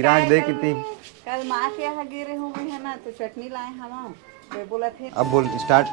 चिराग दे कितनी। कल माँ के यहाँ गिरे हुए हैं ना तो चटनी लाए हम तो बोला थे। अब बोल स्टार्ट।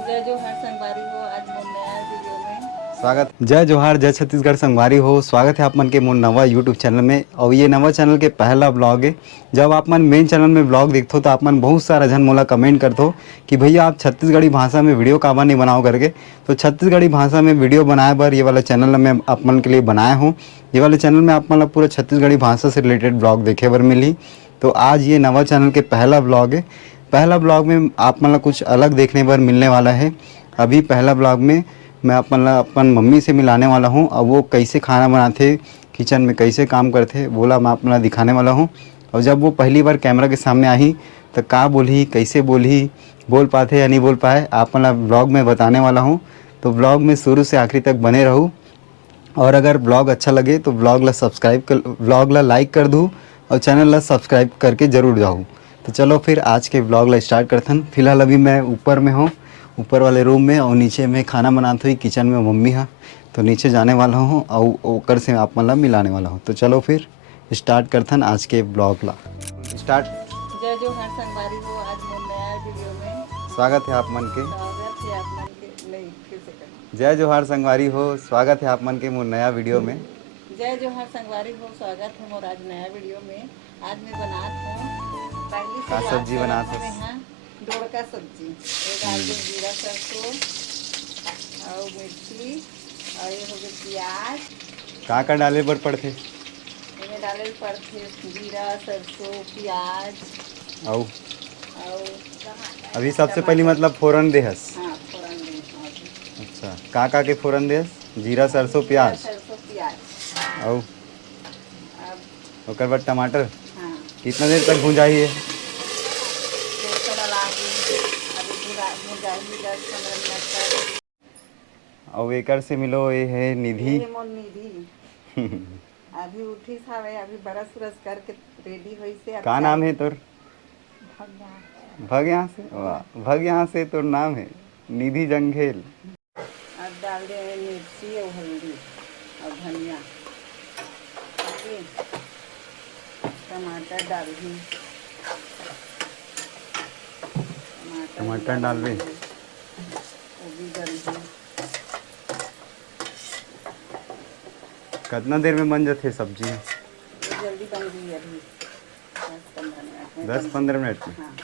जय जोहार संगवारी हो, आज मोर नया वीडियो में स्वागत। जय जोहार, जय छत्तीसगढ़ संगवारी हो। स्वागत है आप मन के मोर नवा यूट्यूब चैनल में। और ये नवा चैनल के पहला ब्लॉग है। जब आप मन मेन चैनल में ब्लॉग देखते हो तो आप मन बहुत सारा जन मोला कमेंट करते हो कि भैया आप छत्तीसगढ़ी भाषा में वीडियो काबर नहीं बनाओ करके। तो छत्तीसगढ़ी भाषा में वीडियो बनाए बर ये वाला चैनल मैं आप मन के लिए बनाया हूँ। ये वाले चैनल में आप मतलब पूरा छत्तीसगढ़ी भाषा से रिलेटेड ब्लॉग देखे बर मिली। तो आज ये नवा चैनल के पहला ब्लॉग है। पहला ब्लॉग में आप मतलब कुछ अलग देखने पर मिलने वाला है। अभी पहला ब्लॉग में मैं अपन मम्मी से मिलाने वाला हूँ और वो कैसे खाना बनाते, किचन में कैसे काम करते बोला मैं अपना दिखाने वाला हूँ। और जब वो पहली बार कैमरा के सामने आई तो का बोली, कैसे बोली, बोल पाते या नहीं बोल पाए, आप मतलब ब्लॉग में बताने वाला हूँ। तो ब्लॉग में शुरू से आखिरी तक बने रहूँ। और अगर ब्लॉग अच्छा लगे तो ब्लॉग ला लाइक कर दूँ और चैनल ला सब्सक्राइब करके ज़रूर जाऊँ। तो चलो फिर आज के ब्लॉग ला स्टार्ट करथन। फिलहाल अभी मैं ऊपर में हूँ, ऊपर वाले रूम में, और नीचे में खाना बनाते हुई किचन में मम्मी है। तो नीचे जाने वाला हूँ और ओकर से आप मतलब मिलाने वाला हूँ। तो चलो फिर स्टार्ट करथन आज के ब्लॉग ला। स्टार्ट। जय जोहार संगवारी हो, आज मोर नया वीडियो में स्वागत है आप मन के। स्वागत है आप मन के। नहीं फिर से करना। जय जोहार संगवारी हो, स्वागत है आप मन के मोर नया वीडियो में। जय जोहार संगवारी हो, स्वागत है मोर आज नया वीडियो में। आज मैं बनात हूँ पहली का शुरुआत सब्जी करत बनात हूँ मैं हस? यहाँ डोड़ का सब्जी। ये डाल दो जीरा सरसों और मिर्ची और ये हो गए प्याज। का डाले बर पड़थे? इन्हें डाले पड़ते जीरा सरसों प्याज और और अभी सबसे पहले टमाटर। मतलब फोरन देहस? हाँ फोरन दें अच्छा, का के फोरन देहस? जीरा सरसों जीरा प्याज सरसों प्याज। और अब ओकर बाद टमाटर। हाँ कितना देर तक भुंजाई है? तेल डाला अभी भुजाएगी 10-15 मिनट तक। और एकर से मिलो ये है निधि। ये मोर निधि अभी उठी सावे, अभी बरस उरस करके रेडी हुई से। अब का चाय नाम है तोर? भग यहाँ से। वाह, भग यहाँ से तोर नाम है निधि जंघेल। अब डाल दे मिर्ची और हल्दी और धनिया। टमाटर डाल दी, टमाटर डाल दे। वो भी डाल दी। कितना देर में बन जाते सब्जी? ये जल्दी बन गई अभी 10-15 मिनट में बन 10-15 मिनट में। गई। हाँ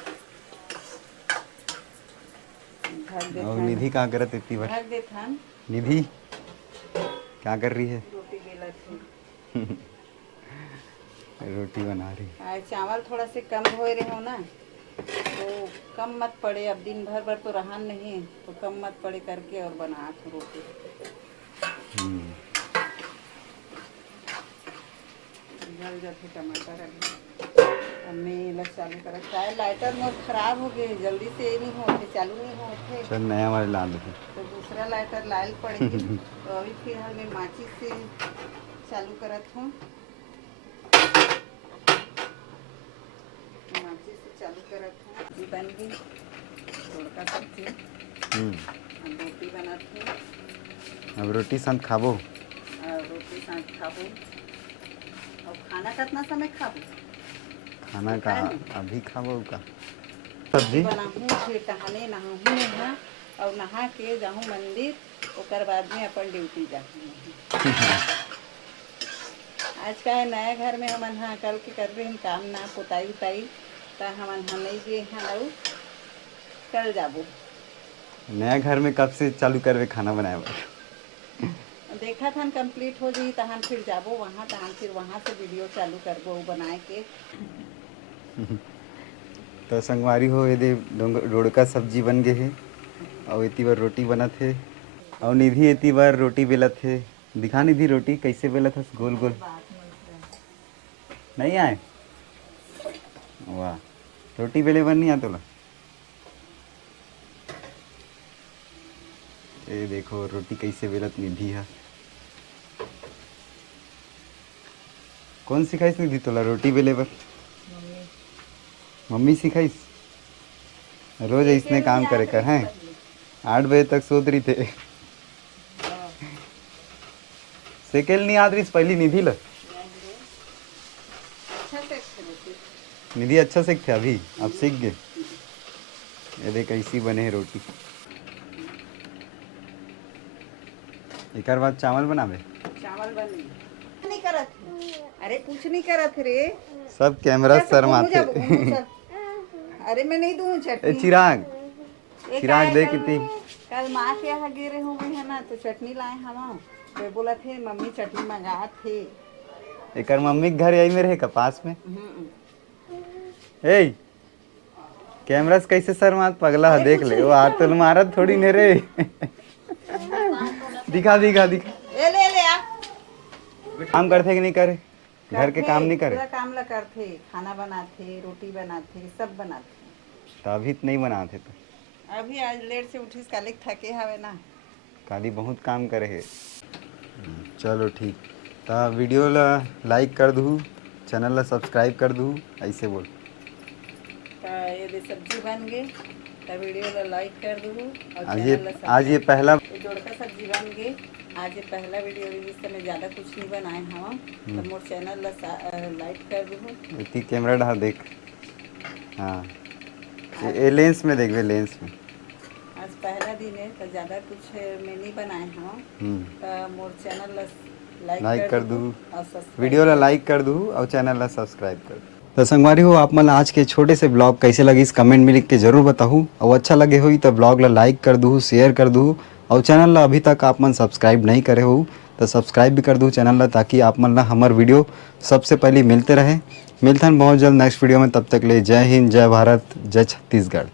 ढक और देथन। निधि क्या करत इतनी बार? ढक देथन। निधि क्या कर रही है? रोटी बेला थी। रोटी बना रही। आज चावल थोड़ा से कम धोए रहे हो ना तो कम मत पड़े। अब दिन भर भर तो रहा नहीं तो कम मत पड़े करके और बना तो रोटी। जल जाते टमाटर अभी। अब मैं लग चालू कर चाहे लाइटर मोर खराब हो गए, जल्दी से नहीं होते, चालू नहीं होते। चल नया वाले ला दो। तो दूसरा लाइटर लाइल पड़ेगी। तो अभी फिलहाल मैं माचिस से चालू करत हूँ। माचिस से चालू करत हूँ। सब्जी बन गई, तड़का सब्जी। अब रोटी बनाती हूँ। अब रोटी संग खाबो? और रोटी साथ खाबो। और खाना कितना समय खाबो? खाना का अभी खाबो का सब्जी बनाहूँ फिर टहने नहाहूँ यहाँ और नहा के जाऊँ मंदिर, ओकर बाद में अपन ड्यूटी जाऊँ। आज का है नया घर में हमन हाँ कल के कर रहे हैं काम ना पोताई उताई तो हमन हाँ नहीं गए हैं और कल जाबो। नया घर में कब से चालू करवे खाना बनाए बर? देखा था कंप्लीट हो जाई तहन फिर जाबो वहाँ, तहन फिर वहाँ से वीडियो चालू करबो बनाए के। तो संगवारी हो ये दे डोड़का सब्जी बन गए है और इतनी बार रोटी बनत है और निधि इतनी बार रोटी बेलत है। दिखा निधि रोटी कैसे बेलत है? गोल गोल नहीं आए? वाह, रोटी बेले बन नहीं आता तोला? ये देखो रोटी कैसे बेलत निधि है। कौन सिखाइस निधि तोला रोटी बेले बर? मम्मी सिखाइस? रोज इसने काम करे कर हैं? 8 बजे तक सोच रही थे। सेकेल नहीं आद रही पहली निधि ल। अच्छा से थे रोटी। निधि अच्छा सीखते अभी, अब सीख गए। ये देख कैसी बने है रोटी। एक बाद चावल बनावे। चावल बन नहीं करत है। अरे कुछ नहीं करत रे। सब कैमरा चल, शर्म घूमू आते। जा, घूमू चल। अरे मैं नहीं दूँ ए चटनी। चिराग, ये चिराग काय दे कल कितनी। कल माँ के यहाँ गिरे हुए हैं ना, तो चटनी लाए हम। तो बोला थे मम्मी चटनी मंगा थे। एक मम्मी के घर यही में रहे का पास में। हम्म। ए कैमरा से कैसे शर्मात पगला है, अरे देख कुछ ले वो नहीं। आतुल मारत थोड़ी ने रे। दिखा दिखा दिखा। ले आ। काम करते कि नहीं करे, घर के करथे, काम नहीं करे। पूरा काम ला करथे, खाना बनाथे, रोटी बनाथे, सब बनाथे। तो अभी तो नहीं बनाते तो अभी आज लेट से उठिस, काले थके हवे ना। काली बहुत काम करे है। चलो ठीक, तो वीडियो ला लाइक कर दू, चैनल ला सब्सक्राइब कर दू, ऐसे बोल। तो ये दे सब्जी बन गई, तो वीडियो ला लाइक कर दू और आज चैनल ला ये सब्सक्राइब। पहला ये जोड़का सब्जी बन गई। आज ये पहला वीडियो जिस समय ज़्यादा कुछ नहीं बनाए हम, तो मोर चैनल ला लाइक कर दू। इतनी कैमरा ढा देख। हाँ ये लेंस में देख, वे लेंस में। आज पहला दिन है, तो ज़्यादा कुछ मैं नहीं बनाए हम। तो मोर चैनल ला लाइक कर दू, और सब्सक्राइब वीडियो ला लाइक कर दू और चैनल ला सब्सक्राइब कर दू। तो संगवारी हो, आप मन आज के छोटे से ब्लॉग कैसे लगी इस कमेंट में लिख के जरूर बताऊँ। और अच्छा लगे हो तो ब्लॉग ला लाइक कर दू, शेयर कर दू और चैनल ला अभी तक आप मन सब्सक्राइब नहीं करे हो तो सब्सक्राइब भी कर दू चैनल ला, ताकि आप मन ला हमार वीडियो सबसे पहले मिलते रहे। मिलते हैं बहुत जल्द नेक्स्ट वीडियो में, तब तक ले जय हिंद, जय भारत, जय छत्तीसगढ़।